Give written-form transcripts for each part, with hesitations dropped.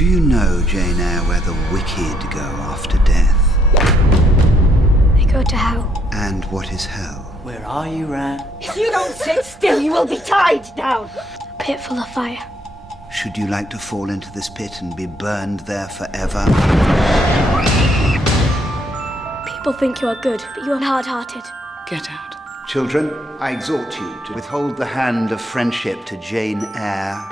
Do you know, Jane Eyre, where the wicked go after death? They go to hell. And what is hell? Where are you, Ran? If you don't sit still, you will be tied down. A pit full of fire. Should you like to fall into this pit and be burned there forever? People think you are good, but you are hard-hearted. Get out. Children, I exhort you to withhold the hand of friendship to Jane Eyre.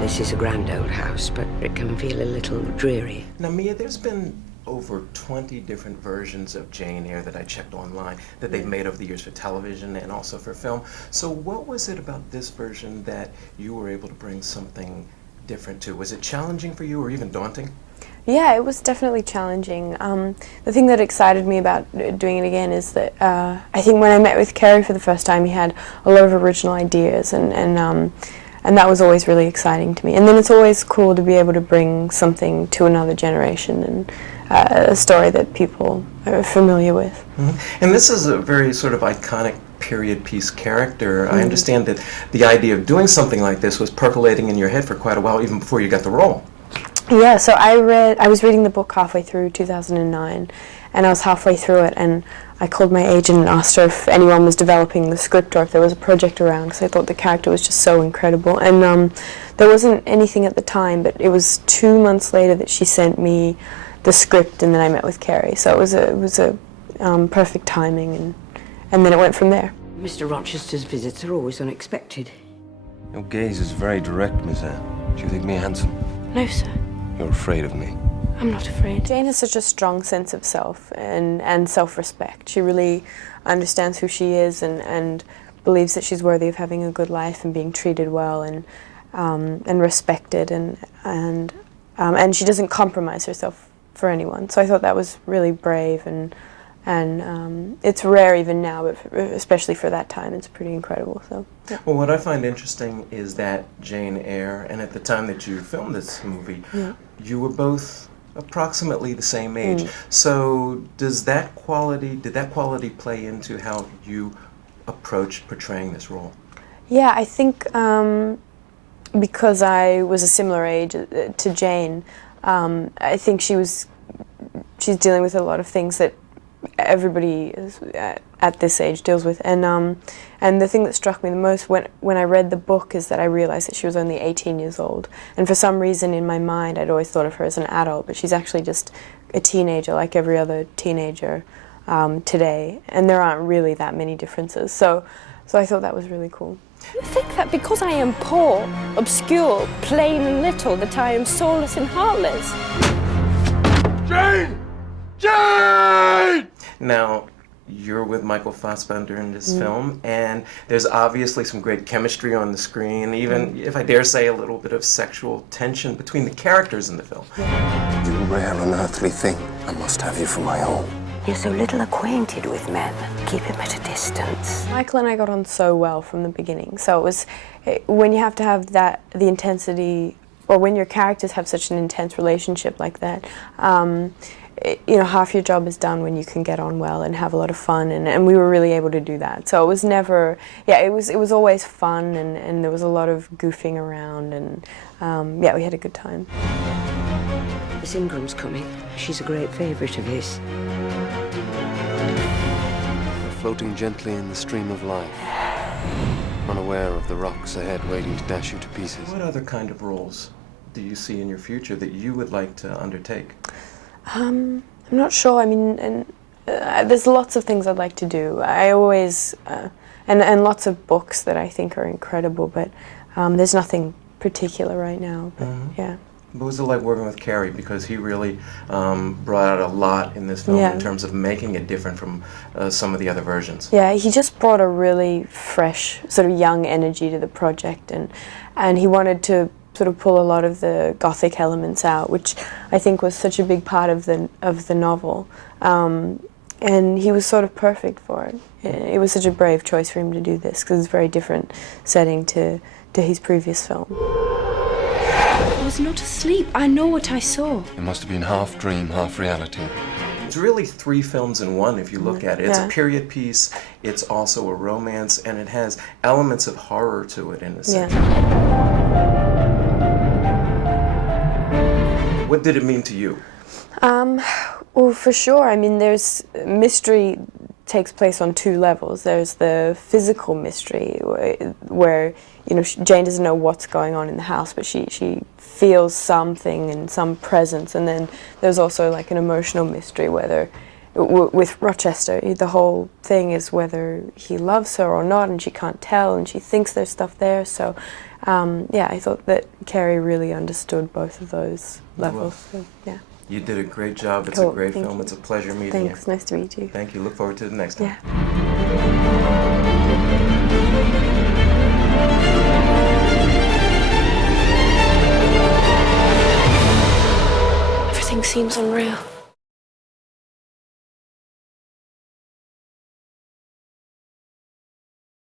This is a grand old house, but it can feel a little dreary. Now, Mia, there's been over 20 different versions of Jane Eyre that I checked online that they've made over the years for television and also for film. So what was it about this version that you were able to bring something different to? Was it challenging for you or even daunting? Yeah, it was definitely challenging. The thing that excited me about doing it again is that I think when I met with Cary for the first time, he had a lot of original ideas, and that was always really exciting to me. And then it's always cool to be able to bring something to another generation and a story that people are familiar with. Mm-hmm. And this is a very sort of iconic period piece character. I understand that the idea of doing something like this was percolating in your head for quite a while, even before you got the role. Yeah, so I was reading the book halfway through 2009, and I was halfway through it, and I called my agent and asked her if anyone was developing the script or if there was a project around, because I thought the character was just so incredible. And there wasn't anything at the time, but it was 2 months later that she sent me the script, and then I met with Cary. So it was a perfect timing, and then it went from there. Mr. Rochester's visits are always unexpected. Your gaze is very direct, Miss Eyre. Do you think me handsome? No, sir. You're afraid of me. I'm not afraid. Jane has such a strong sense of self and self-respect. She really understands who she is and believes that she's worthy of having a good life and being treated well and respected, and she doesn't compromise herself for anyone. So I thought that was really brave, and it's rare even now, but especially for that time, it's pretty incredible. So. Yeah. Well, what I find interesting is that Jane Eyre, and at the time that you filmed this movie, you were both approximately the same age. So did that quality play into how you approached portraying this role? Yeah, I think because I was a similar age to Jane, I think she's dealing with a lot of things that everybody at this age deals with, and the thing that struck me the most when I read the book is that I realized that she was only 18 years old, and for some reason in my mind I'd always thought of her as an adult, but she's actually just a teenager like every other teenager today, and there aren't really that many differences, so I thought that was really cool. You think that because I am poor, obscure, plain and little, that I am soulless and heartless? Jane! Jane! Now, you're with Michael Fassbender in this film, and there's obviously some great chemistry on the screen, even, if I dare say, a little bit of sexual tension between the characters in the film. You rare unearthly thing. I must have you for my own. You're so little acquainted with men. Keep him at a distance. Michael and I got on so well from the beginning, so it was, when you have to have the intensity, or when your characters have such an intense relationship like that, half your job is done when you can get on well and have a lot of fun, and we were really able to do that. So it was never, it was always fun, and there was a lot of goofing around, and we had a good time. Miss Ingram's coming. She's a great favourite of his. We're floating gently in the stream of life, unaware of the rocks ahead waiting to dash you to pieces. What other kind of roles do you see in your future that you would like to undertake? I'm not sure. I mean, there's lots of things I'd like to do. I always, and lots of books that I think are incredible, but there's nothing particular right now. But yeah. What was it like working with Cary? Because he really brought out a lot in this film in terms of making it different from some of the other versions. Yeah, he just brought a really fresh, sort of young energy to the project, and he wanted to sort of pull a lot of the Gothic elements out, which I think was such a big part of the novel. And he was sort of perfect for it. It was such a brave choice for him to do this, because it's a very different setting to his previous film. I was not asleep. I know what I saw. It must have been half dream, half reality. It's really three films in one if you look at it. It's Yeah. a period piece, it's also a romance, and it has elements of horror to it in a sense. What did it mean to you? Well, for sure. I mean, there's mystery takes place on two levels. There's the physical mystery where you know, Jane doesn't know what's going on in the house, but she feels something and some presence. And then there's also like an emotional mystery, whether with Rochester, the whole thing is whether he loves her or not, and she can't tell, and she thinks there's stuff there. So, yeah, I thought that Cary really understood both of those levels. So, yeah. You did a great job. It's Cool. a great Thank film. you. It's a pleasure meeting Thanks. you. Nice to meet you. Thank you. Look forward to the next time. Yeah. Everything seems unreal.